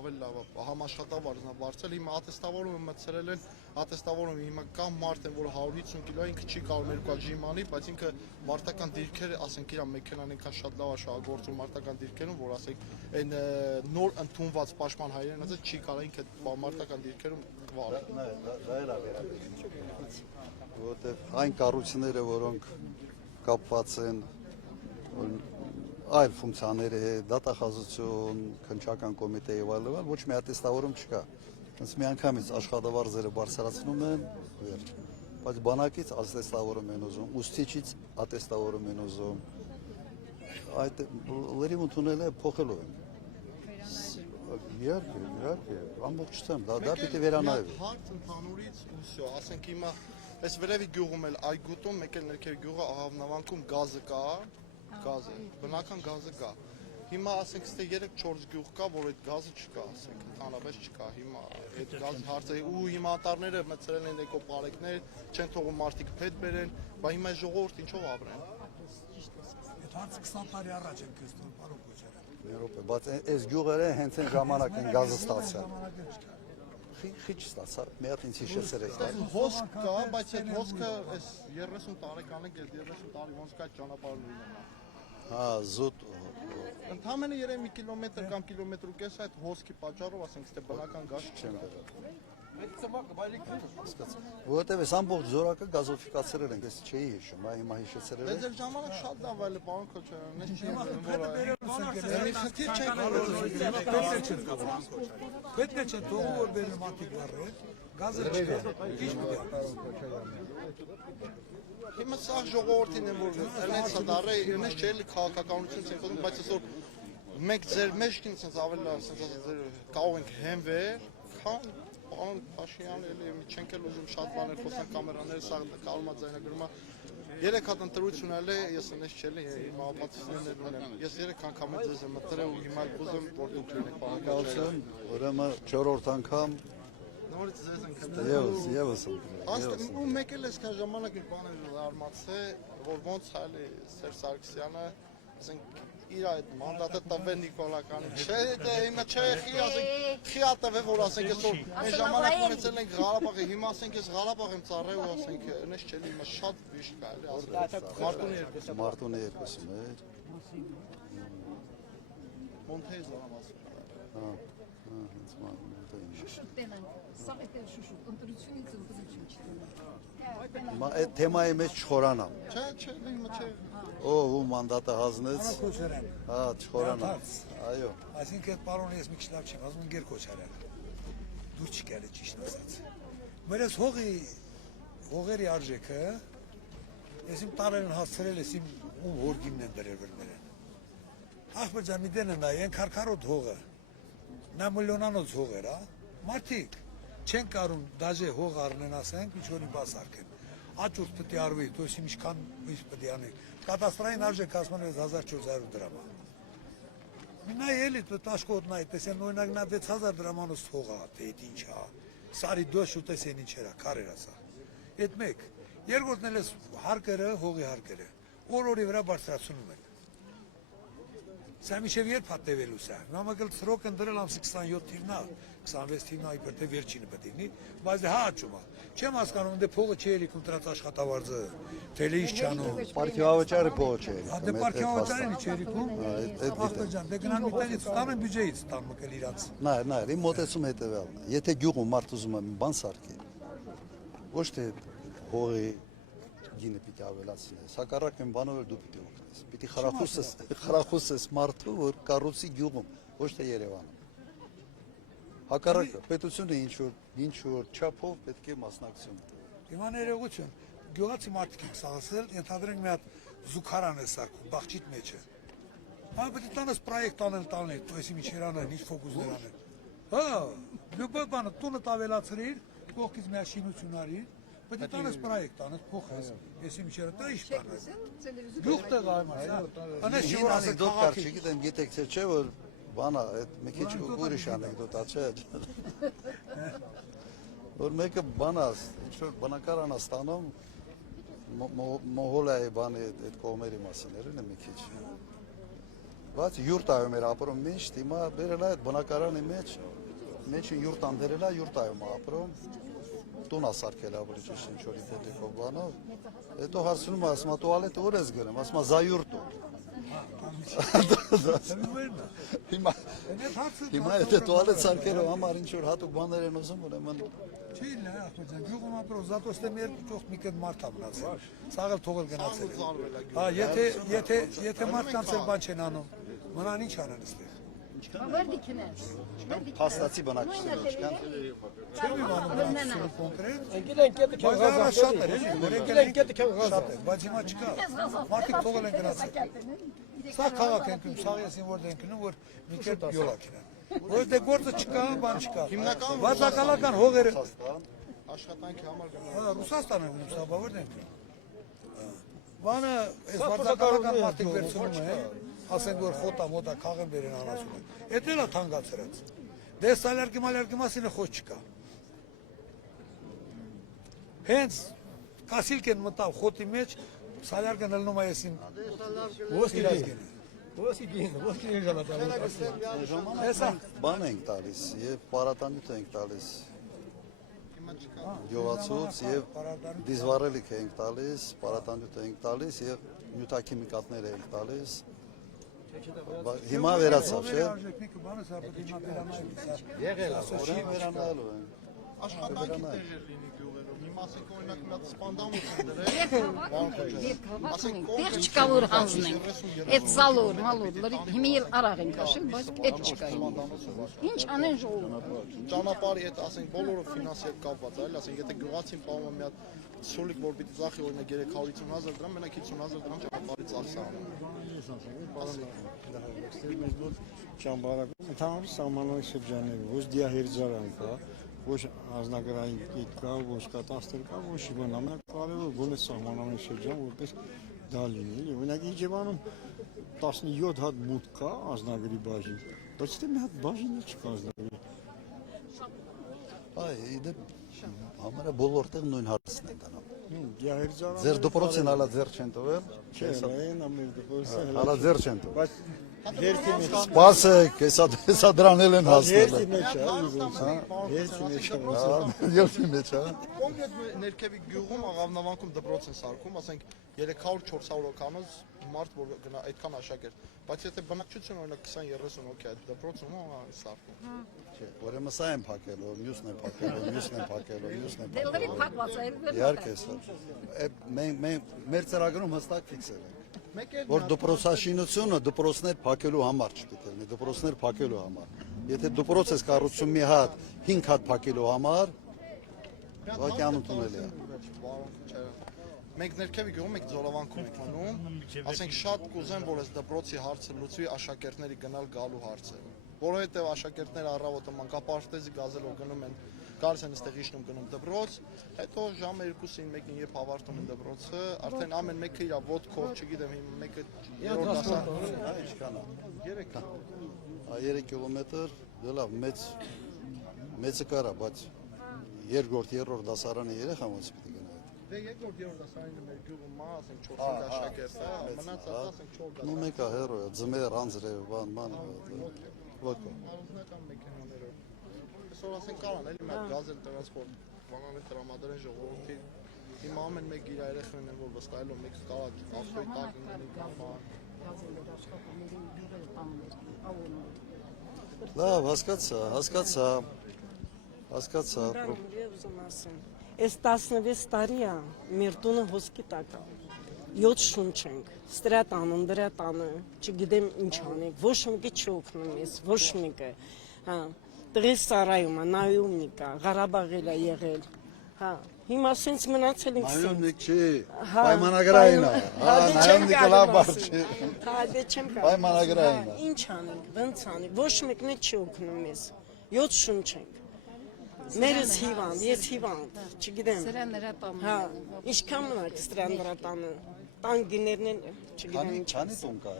ավելի լավ է, համաշխատավարձն է բարձել, հիմա ատեստավորումը մտցրել են, ատեստավորումը հիմա կա մարդ են, որ 150 կիլո ինքը չի կարող 2 հատ ժիմ անի, բայց ինքը մարտական դիրքեր, ասենք իր մեքենան այնքան շատ լավ է շահագործում մարտական դիրքերում, որ ասենք այն նոր ընդունված պաշտպան հայերեն ասած չի կարող ինքը մարտական դիրքերում կվարի։ Դա էլ է վերաբերում, որովհետև այն կառույցները, որոնք կապված են այլ ֆունկցիաների հետ, դատախազություն, քննչական կոմիտե եւ այլն, ոչ մի ատեստավորում չկա։ Հենց միանգամից աշխատավարձերը բարձրացնում են, վերջ։ Բայց բանակից ատեստավորում են ուզում, ուսուցիչից ատեստավորում են ուզում։ Այդ լրիվ ընդունել է փոխելու են։ Իհարկե, ամբողջությամբ դա պիտի վերանայվի։ Հարց ընդհանուրից ու всё, ասենք հիմա այս վերևի գյուղում էլ այգուտում, մեկ էլ ներքև գյուղը Աղավնավանքում գազը կա, գազը, բնական գազը կա։ Հիմա ասենք ստե 3-4 գյուղ կա, որ այդ գազը չկա, ասենք ընդհանրապես չկա։ Հիմա այդ գազ հարցը ու հիմա անտառները մտցրել են էկոպարեկներ, չեն թողում մարդիկ փետ բերեն, բայց հիմա ժողովուրդ ինչով ապրեն։ Այդ հարցը 20 տարի առաջ են կստում, պարոն Քոչարյան։ Եվրոպա, բայց այս գյուղերը հենց այն ժամանակ են գազը ստացել։ Խիչ ստացա, մի հատ ինձ հիշեցրել եք։ Հոսք կա, բայց այդ հոսքը այս 30 տարեկան է, 30 տարի ոնց կա ճանապարհն ունենա։ Հա, զուտ Ընդամենը երևի մի կիլոմետր կամ կիլոմետր ու կես այդ հոսքի պատճառով, ասենք, ստե բնական գազ չեն վերել։ Որովհետև այս ամբողջ զորակը գազոֆիկացրել են, ես չէի հիշում, հիմա հիշեցրել Բայց եք։ այդ ժամանակ շատ լավ այլ է, պարոն Քոչարյան, ես չի Պետք է չէ թողու որ բերեն մատիկ վառել, գազը չկա, ինչ պիտի։ Հիմա սա ժողովրդին են, որ այնց դարը, այնց չէ էլի քաղաքականություն ցենք խոսում, բայց այսօր մենք ձեր մեջքին ցենց ավելի լավ, ցենց կարող ենք հենվել, քան պարոն Փաշինյանը էլի չենք էլ ուզում շատ բաներ խոսան կամերաները, սա կարողա ձայնագրումը 3 հատ ընտրություն ալի, ես այնպես չելի, հիմա ապացույցներ ունեմ։ Ես 3 անգամ ձեզ եմ մտրել ու հիմա ուզում որ դուք լինեք Կալություն, ուրեմն 4-րդ անգամ նորից ձեզ ենք Եվս ու մեկ էլ այսքան ժամանակ մի բան է զարմացել, որ ոնց այլի Սերժ Սարգսյանը, ասենք իր այդ մանդատը տվել Նիկոլականին, չէ, դա հիմա չէ, խիա տվել, որ ասենք այսօր այն ժամանակ ունեցել ենք Ղարաբաղը, հիմա ասենք ես Ղարաբաղ եմ ծառայել ու ասենք այնպես չէ, հիմա շատ վիշտ կա, էլի ասենք Մարտունի երկուսում էր։ Մոնթեյզը ասում։ Հա, հենց Մոնթեյզը։ Շուշուտեն են, սա է շուշուտ, ընտրությունից ընտրություն չտենեն։ Հիմա այդ թեմայի մեջ չխորանամ։ Չէ, հիմա չէ։ Ով ու մանդատը հանձնեց։ Քոչարյան։ Հա, չխորանամ։ Այո։ Այսինքն այդ պարոնը ես մի քիչ լավ չեմ ասում, Գեր Քոչարյան։ Դուր չկար է ճիշտ ասած։ Մեր այս հողերի արժեքը ես իմ տարերն հասցրել ես իմ ում հորգիմն են դրել վերներեն։ Ախպեր ջան, մի դենը նայ, են քարքարոտ հողը։ Նա միլիոնանոց հող էր, հա։ Մարդիկ չեն կարում դաժե հող առնեն, ասենք, ինչ որի բաց արկեն։ Աճուրդ պետք է արվի, դոս ինչքան ինչ պետք է անի։ Կատաստրային արժեք ասում են 1400 դրամ։ Նա էլի տաշկոտ նայ, տեսեն օրինակ նա 6000 դրամանոց հող է, թե այդ ինչ է։ Սարի դոշ ու տեսեն ինչ era, քարեր ասա։ Այդ մեկ։ Երկրորդն էլ է հարկերը, հողի հարկերը։ Օր-օրի վրա բարձրացնում են։ Սա միշև երբ հատևելու սա։ Նամակել սրոք ընդրել ամսի 27 թիվնա, 26 թիվնա իբր թե վերջինը պետք է լինի, բայց հա աճում է։ Չեմ հասկանում, դե փողը չի էլի կոնտրատ աշխատավարձը, թելի ինչ չանում։ Պարքիվավաճառի փողը չէ։ Հա դե պարքիվավաճառին չի էլիքում։ Ախպեր ջան, դե գնան միտենից ստանեն բյուջեից տան մկել իրանց։ Նայ, իմ մոտեցում հետևյալն է։ Եթե գյուղում մարդ ուզում է մի բան սարքի, ոչ թե հողի գինը պիտի ավելացնես, հակառակ այն բանով էլ դու պիտի օգնես։ Պիտի խրախուսես մարդու, որ կառուցի գյուղում, ոչ թե Երևանում։ Հակառակը, պետությունը ինչ որ չափով պետք է մասնակցություն տա։ Հիմա ներողություն, գյուղացի մարդիկ ենք սաղասել, ենթադրենք մի հատ զուգարան է սարքում, բաղջիտ մեջը։ Հա, պետք է տանես պրոյեկտ տանել, այսի միջեր անեն, ինչ ֆոկուսներ անեն։ Հա, լյուբը բանը տունը ավելացրիր, կողքից մի հատ շինություն արիր, պետք է տանես պրոյեկտ տանես, փոխես, այսի միջերը, դա ինչ տանես։ Գյուղ տեղ այմ ասա։ Անես չի որ ասեք Դոտ կար չգիտեմ, գիտեք թե չէ, որ բանա, այդ մի քիչ ուրիշ անեկդոտա չէ։ Որ մեկը բանա, ինչ որ բնակարան ստանում Մոհոլիայի բանի այդ կողմերի մասին, երևի մի քիչ։ Բայց յուրտայում էր ապրում միշտ, հիմա բերել է այդ բնակարանի մեջը յուրտան դերել է, յուրտայում ապրում, տուն ասարկել ավելի ճիշտ ինչ-որի փոթիկով բանով, հետո հարցնում ասում տուալետը ուր ես գնում, ասում զայուր տուն։ Հիմա եթե տուալետ սարքելու համար ինչ-որ հատուկ բաներ են ուզում, ուրեմն Չի նա ախոջան, գյուղում ապրող զատոստե մեր ճոխ մի կետ մարդ ամնացել, սաղել թողել գնացել եթե մարդ կանցել բան չեն անում, մնան ինչ անեն ստեղ Verdikiler. փաստացի բնակիչներ չկան։ Չեմ իմանում բնակիչները կոնկրետ Գիտենք գետը քան բայց գազա շատ էր, Գիտենք գետը քան գազա շատ էր, բայց հիմա չկա, մարդիկ թողել են գնացել Սա քաղաք ենք ում, սաղ եսին որ դենք նում, որ մի կետ յոլակ են Որ դե գործը չկա, բան չկա Վատակալական հողերը Աշխատանքի համար գնալ Ռուսաստան են ում, սա բավր դենք Բանը, ես վատակալական մարդիկ վերցնում են ասենք որ խոտա մոտա քաղեն բերեն անասուն են Էդ էլ է թանգացրած Դե սալյարկի մալյարկի մասինը խոս չկա Հենց կասիլք են մտավ խոտի մեջ Սալյարկը նլնում է եսին Բան ենք տալիս եւ պարատանյութ ենք տալիս Գյուղացուց եւ դիզվարելիք ենք տալիս, պարատանյութ ենք տալիս եւ նյութաքիմիկատներ ենք տալիս Հիմա վերացավ, չէ՞։ Եղել է, Վերանալու են։ Աշխատանքի տեղեր լինի գյուղերում Հիմա ասենք օրինակ մի հատ սպանդամուտ Դեր չկա որ հանձնենք, այդ զալոր, մալոր, հիմի էլ արաղ ենք աշել, բայց այդ չկա հիմի Ինչ անեն ժողովուրդ Ճանապարհի հետ ասենք բոլորը ֆինանսիալ կապված այլ ասենք եթե գյուղացին պահում է մի հատ սուլիկ որ պիտի ծախի օրինակ 350,000 դրամ մենակ 50,000 դրամ ճանապարհի ծախս է Ճամբարակում ընդհանուր սահմանային շրջաններ, ոչ դիահերձարան կա, ոչ անձնագրային կետ կա, ոչ կատաստր կա, ոչ բան, ամենակարևորը գոնե սահմանային շրջան, որպես դա լինի, էլի։ Օրինակ Իջևանում 17 հատ մուտք կա անձնագրի բաժին, բայց դե մի հատ բաժինը չկա անձնագրի։ Այ, դե համարը բոլոր տեղ նույն հարցն են տանում։ Դիահերձարան։ Ձեր դպրոցին հալա ձեր չեն տվել։ Չէ, այն ամեն դպրոցը Հալա ձեր չեն տվել։ բայց երկի մեջ Սպասեք, հեսա դրան էլ են հասնել։ երկի մեջ է, երկի մեջ է։ Երկի մեջ, հա։ Կոնկրետ ներքևի գյուղում աղավնավանքում դպրոց են սարքում, ասենք 300-400 հոգանոց մարդ որ գնա այդքան աշակերտ, բայց եթե բնակչություն օրինակ 20-30 հոգի այդ դպրոցում է սարքում։ Չէ, ուրեմն սա են փակելու, մյուսն են փակելու, մյուսն են փակելու, մյուսն են Դելերի փակելու։ փակված է Իհարկե, սա։ Մենք մեր ծրագրում հստակ ֆիքսել ենք։ Որ դպրոցաշինությունը դպրոցներ փակելու համար չպիտի լինի, դպրոցներ փակելու համար։ Եթե դպրոց ես կառուցում մի հատ, 5 հատ փակելու համար, ուղղակի անընդունելի է։ Մենք ներքևի գյուղում ենք Ձորավանքում ենք մնում, ասենք շատ կուզեմ, որ այս դպրոցի հարցը լուծվի աշակերտների գնալ գալու հարցը։ Որովհետև աշակերտները առավոտը մանկապարտեզի գազելով գնում են, գալիս են այստեղ իջնում գնում դպրոց, հետո ժամը 2-ին 1-ին երբ ավարտում են դպրոցը, արդեն ամեն մեկը իր ոտքով, չգիտեմ, մեկը 3 կիլոմետր, դե լավ, մեծը կարա, բայց երրորդ դասարանի երեխա ոնց պիտի գնա։ Դե երկրորդ դասարանը մեր գյուղում մա, ասենք 4 աշակերտ է, մնացած ասենք 4 դասարան։ Ну մեկը հերո է, ձմեր, անձրև, բան, ոկո։ Առանձնական մեքենաներով։ Այսօր ասենք կարան էլի մեր գազել տրանսպորտ, բանալի տրամադրեն ժողովրդի։ Հիմա ամեն մեկ իր երեխան են որ վստահելով մեկը կարա ավտոյի տակ ունի կամ Լավ, հասկացա։ Այս 16 տարի է մեր տունը հոսքի տակ է։ 7 շունչ ենք, ստրատանում, դրատանը, չգիտեմ ինչ անենք, ոչ մեկը չօգնում ես, ոչ մեկը։ Հա, տղես սարայում է, նայումնիկ է, Ղարաբաղել է եղել։ Հա, հիմա սենց մնացել ենք սենց։ Նայումնիկ չի, պայմանագրային է։ Հա, նայումնիկը լավ բառ չի։ Հա, դե չեմ կարող։ Պայմանագրային է։ Ինչ անենք, ոնց անենք, ոչ մեկն է չօգնում ես։ 7 շունչ ենք։ Մերս հիվանդ, ես հիվանդ, չգիտեմ։ Սրաներա տանը Հա, ինչքան մնաք ստրանդրատանը, տան գիներն են, չգիտեմ ինչ։ Քանի տոն կա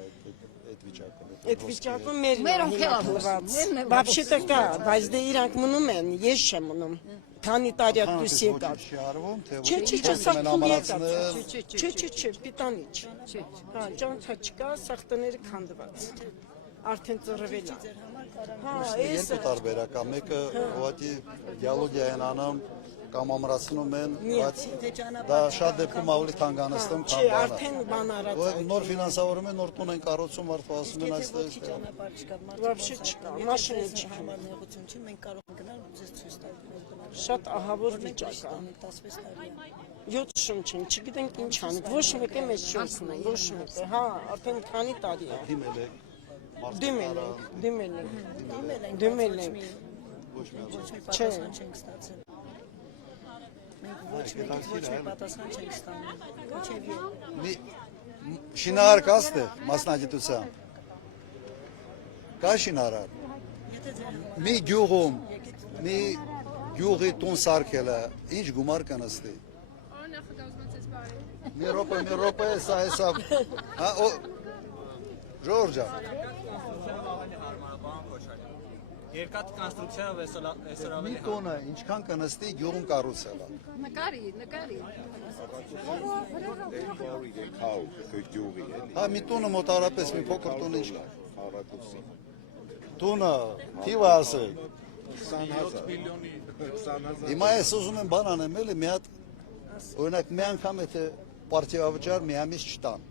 այդ վիճակը։ Այդ վիճակը մեր Մերոնք էլ հիվանդված։ Вообще-то կա, բայց դե իրանք մնում են, ես չեմ մնում։ քանի տարի դուս եկած։ Չի արվում, թե Չէ, սա քուն եկած։ Չէ, պիտանի չէ։ Հա, ճանաչա չկա, սախտները քանդված։ Արդեն ծռվել է։ Հա, երկու տարբերակ է, մեկը ուղղակի դիալոգիա են անում կամ ամրացնում են, բայց դա շատ դեպքում ավելի թանկանացնում Չէ, քան բանը։ արդեն բան արած։ Նոր ֆինանսավորում են, նոր տուն են կառուցում, մարդու ասում են այստեղ։ Вообще չկա, մաշինը չկա։ Նեղություն չի, մենք կարող ենք գնալ ու ձեզ ցույց տալ։ Շատ ահավոր վիճակ է։ 16 տարի։ 7 շունչ են, չգիտենք ինչ անենք, ոչ մեկը մեզ չօգնում, ոչ մեկը։ Հա, արդեն քանի տարի է։ Դիմել եք, Դիմել ենք։ ոչ մի Ոչ մի պատասխան չենք ստացել։ Մենք ոչ մի պատասխան չենք ստանում։ Ոչևի։ շինարար կա ստե մասնագիտության։ Կա շինարար։ Մի գյուղում, մի գյուղի տուն սարքելը, ինչ գումար կանստի։ Մի րոպե, սա, հա, Ժորժա։ Երկաթ կոնստրուկցիայով այսօր Մի տոնը ինչքան կանստի գյուղում կառուցելը։ Նկարի։ Հա, մի տունը մոտարապես մի փոքր տուն ինչքան։ Տունը, թիվը ասել։ 27 միլիոնի 20,000 Հիմա ես ուզում եմ բան անեմ, էլի մի հատ, օրինակ մի անգամ եթե պարտիավճար մի ամիս չտան։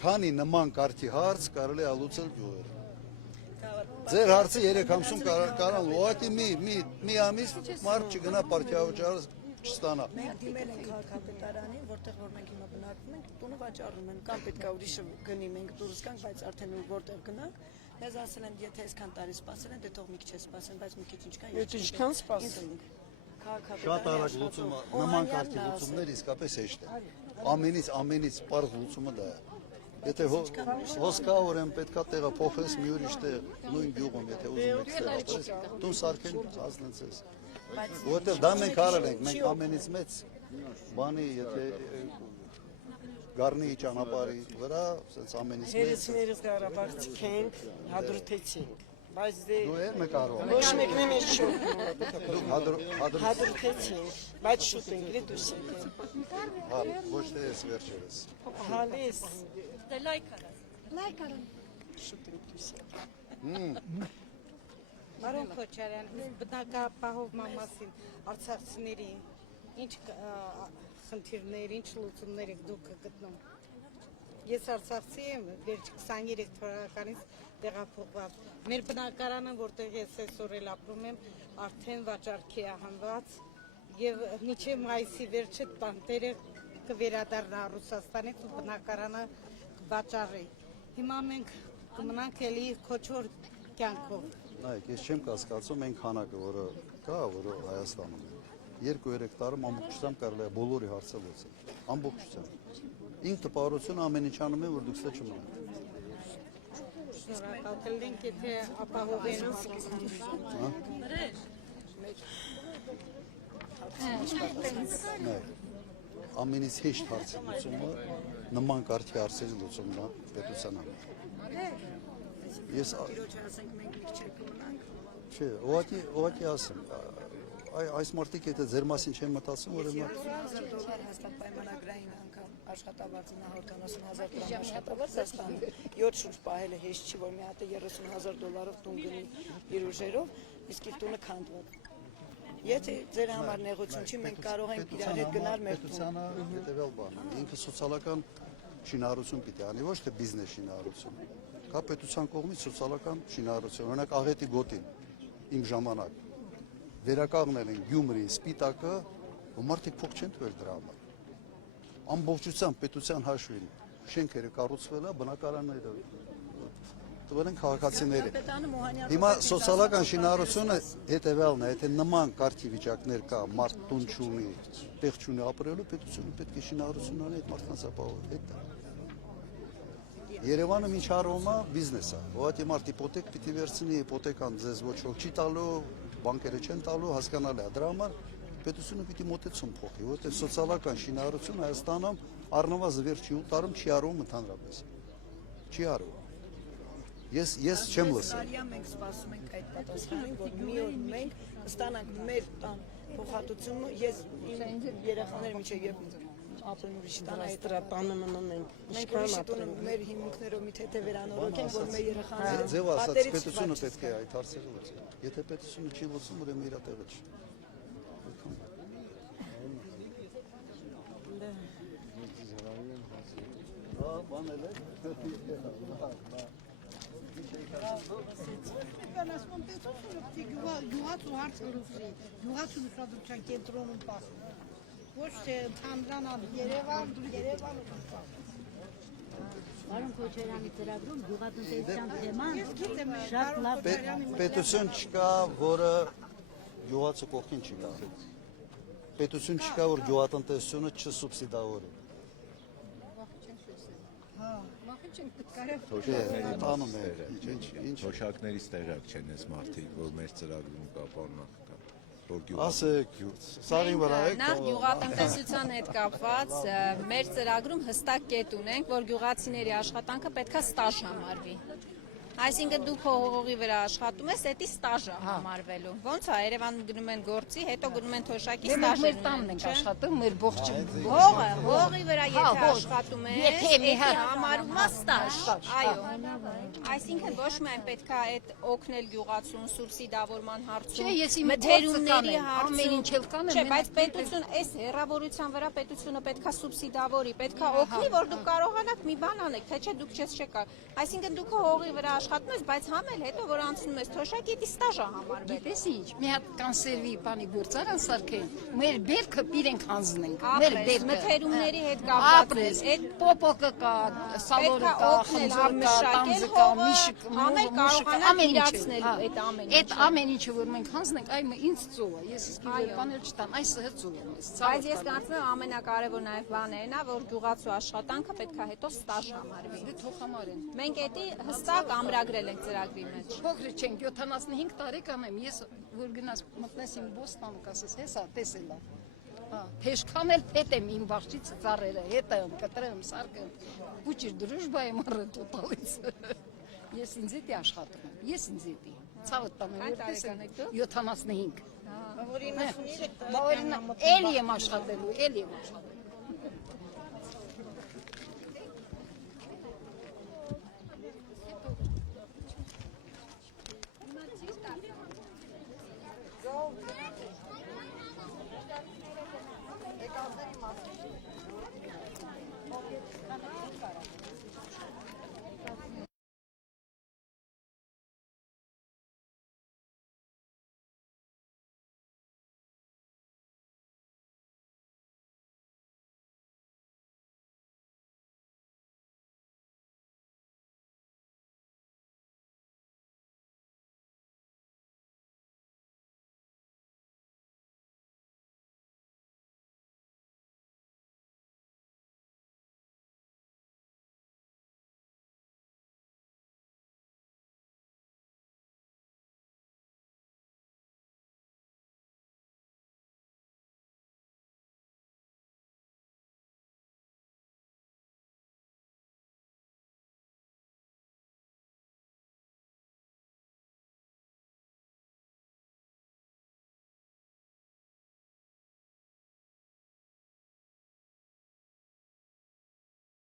Քանի նման կարգի հարց կարելի է լուծել գյուղերը։ Ձեր հարցը 3 ամսում կարան լուղակի մի ամիս մարդ չգնա պարտիավճարը չստանա։ Մենք դիմել ենք քաղաքապետարանին, որտեղ որ մենք հիմա բնակվում ենք, տունը վաճառում են, կամ պետք է ուրիշը գնի, մենք դուրս գանք, բայց արդեն որտեղ գնանք, մեզ ասել են, եթե այսքան տարի սպասել են, դե թող մի քիչ սպասեն, բայց մի քիչ ինչքան Ինչքան սպասել։ Շատ արագ լուծումը, նման կարգի լուծումներ իսկապես հեշտ է։ Ամենից պարզ լուծումը դա է։ Եթե հոսքա օրեն պետքա տեղը փոխես մի ուրիշ տեղ, նույն գյուղում, եթե ուզում եք ստեղծես, տուն սարքեն հասնեցես։ Որտեղ դա մենք արել ենք, մենք ամենից մեծ բանի, եթե Գառնի ճանապարհի վրա, ասենց ամենից մեծ։ Հերոսներից Ղարաբաղցիք ենք, հադրութեցինք, բայց դե Դու եր նկարում։ ոչ մեկն է մեզ չօգնում։ Դու Հադրութեցինք, բայց շուտ ենք դուրս եկել։ հա, ոչ թե ես վերջերս։ Հալիս, Դե լայք արա։ շուտ ենք դուրս եկել։ Բարոն Քոչարյան, բնակապահովման մասին արցախցիների ինչ խնդիրներ, ինչ լուծումներ եք դուք գտնում։ Ես արցախցի եմ, վերջ 23 թվականից տեղափոխված։ Մեր բնակարանը, որտեղ ես այսօր էլ ապրում եմ, արդեն վաճառքի է հանված եւ մինչեւ մայիսի վերջը տանտերը կվերադառնա Ռուսաստանից ու բնակարանը կվաճառի։ Հիմա մենք կմնանք էլի քոչոր կյանքով։ Նայեք, ես չեմ կասկածում այն քանակը, որը կա, որը Հայաստանում է։ 2-3 տարում ամբողջությամբ կարելի է բոլորի հարցը լուծել։ Ամբողջությամբ։ Ինք տպավորությունը ամեն ինչ անում է, որ դուք ստե չմնաք։ Շնորհակալ կլինք, եթե ապահովեն։ Նայեք, ամենից հեշտ հարցի լուծումը նման կարգի հարցերի լուծումն է պետության համար։ Ես Տիրոջը ասենք մենք մի քիչ կմնանք։ չէ, ուղղակի ասեմ, այս մարդիկ եթե ձեր մասին չեն մտածում, ուրեմն $30,000 հաստատ պայմանագրային անգամ աշխատավարձ նախորդ 70,000 աշխատավարձ ստանում։ 7 շուրջ պահելը հեշտ չի, որ մի հատ $30,000 տուն գնի իր ուժերով, իսկ իր տունը քանդված։ Եթե ձեր համար նեղություն չի, մենք կարող ենք իրար հետ գնալ մեր տուն։ պետությանը հետևյալ բանը, ինքը սոցիալական շինարարություն պիտի անի, ոչ թե բիզնես շինարարություն։ Կա պետության կողմից սոցիալական շինարարություն, օրինակ աղետի գոտին, իմ ժամանակ վերականգնել են Գյումրի, Սպիտակը, ու մարդիկ փող չեն տվել դրա համար։ Ամբողջությամբ պետության հաշվին շենքերը կառուցվել է, բնակարանները տվել են քաղաքացիների։ Հիմա սոցիալական շինարարությունը հետևյալն է, եթե նման կարգի վիճակներ կա, մարդ տուն չունի, տեղ չունի ապրելու, պետությունը պետք է շինարարություն անի այդ մարդկանց ապահովել։ Երևանը ինչ արվում է, բիզնես է։ Ուղղակի մարդ իպոթեկ պիտի վերցնի, իպոթեկան ձեզ ոչ ոք չի տալու, բանկերը չեն տալու, հասկանալի է։ Դրա համար պետությունը պիտի մոտեցում փոխի, որովհետև սոցիալական շինարարություն Հայաստանում առնվազն վերջի 8 տարում չի արվում ընդհանրապես։ Չի արվում։ Ես չեմ լսել։ Տարիա մենք սպասում ենք այդ պատասխանին, որ մի օր մենք ստանանք մեր տան փոխհատուցումը, ես իմ երեխաները միջև երբ ապրեն ուրիշ տան այդ Ստրատանը մնում ենք։ մենք ուրիշ տունը մեր հիմունքներով մի թե վերանորոգ են, որ մեր երեխաները Ձև ասած պատերից պետությունը չվաճեն։ պետք է այդ հարցերը լուծի։ Եթե պետությունը չի լուծում, ուրեմն իր տեղը չի։ Գյուղացու հարց գրուխի, գյուղացու ուշադրության կենտրոնում պասում։ Ոչ թե Թանդրանան, Երևան ու պասում։ Պարոն Քոչարյանի ծրագրում գյուղատնտեսության թեման Ես գիտեմ, շատ լավ Պետություն չկա, որը գյուղացու կողքին չկա։ Պետություն չկա, որ գյուղատնտեսությունը չսուբսիդավորի։ Տանում է, ինչ։ Թոշակներից տեղյակ չեն այս մարդիկ, որ մեր ծրագրում կա, պարոնախ կա, որ Ասեք, սարին վրա եք։ Նախ գյուղատնտեսության հետ կապված մեր ծրագրում հստակ կետ ունենք, որ գյուղացիների աշխատանքը պետքա ստաժ համարվի։ Այսինքն դու քո հողի վրա աշխատում ես, դա ստաժը համարվելու։ Ոնց է, Երևան գնում են գործի, հետո գնում են թոշակի ստաժ։ Մեր տանն ենք աշխատում, մեր ողջ Հողի վրա եթե աշխատում ես, դա համարվում է ստաժ։ Այո։ Այսինքն ոչ միայն պետքա այդ օգնել գյուղացուն սուբսիդավորման հարցում, մթերումների հարցում, չէ, բայց պետություն այս հերավորության վրա պետությունը պետքա սուբսիդավորի, պետքա օգնի, որ դուք կարողանաք մի բան անեք, թե չէ դուք չեք։ Այսինքն դուք հողի վրա աշխատում ես, բայց համել հետո որ անցնում ես թոշակի, դա ստաժ է համարվել։ Գիտես ինչ, մի հատ կոնսերվի բանի գործարան սարքեն, մեր բերքը իրենք հանձնենք, մեր բերքը մթերումների հետ կապված այդ պոպոկը կա, սալորը կա, խնձորը կա, տանձը կա, միշը, համել կարողանանք իրացնել այդ ամեն ինչը։ Այդ ամեն ինչը որ մենք հանձնենք, այ ինձ ծով է, ես իսկ իմ բաներ չտան, այս հծով եմ ես։ Բայց ես կարծում եմ ամենակարևոր նաև բանը այն է, որ գյուղացու աշխատանքը պետքա հետո ստաժ համարվի։ Դե թող համարեն։ Մենք դա հստակ ամրագրել ենք ծրագրի մեջ։ Փոքր չենք, 75 տարեկան եմ, ես որ գնաս մտնես իմ բոստանը, կասես, հեսա տեսել է։ Հա, թեժքան էլ պետ եմ իմ բաղջից ծառերը, հետը կտրեմ, սարկեմ, բուչիր դրուժբա եմ առդ ուտալից։ Ես ինձ էդի աշխատում եմ, ես ինձ էդի։ Ցավը տանը որ տեսել եք դու 75։ Բավարին էլի եմ աշխատելու, էլի եմ աշխատելու։ Եկազների մասը։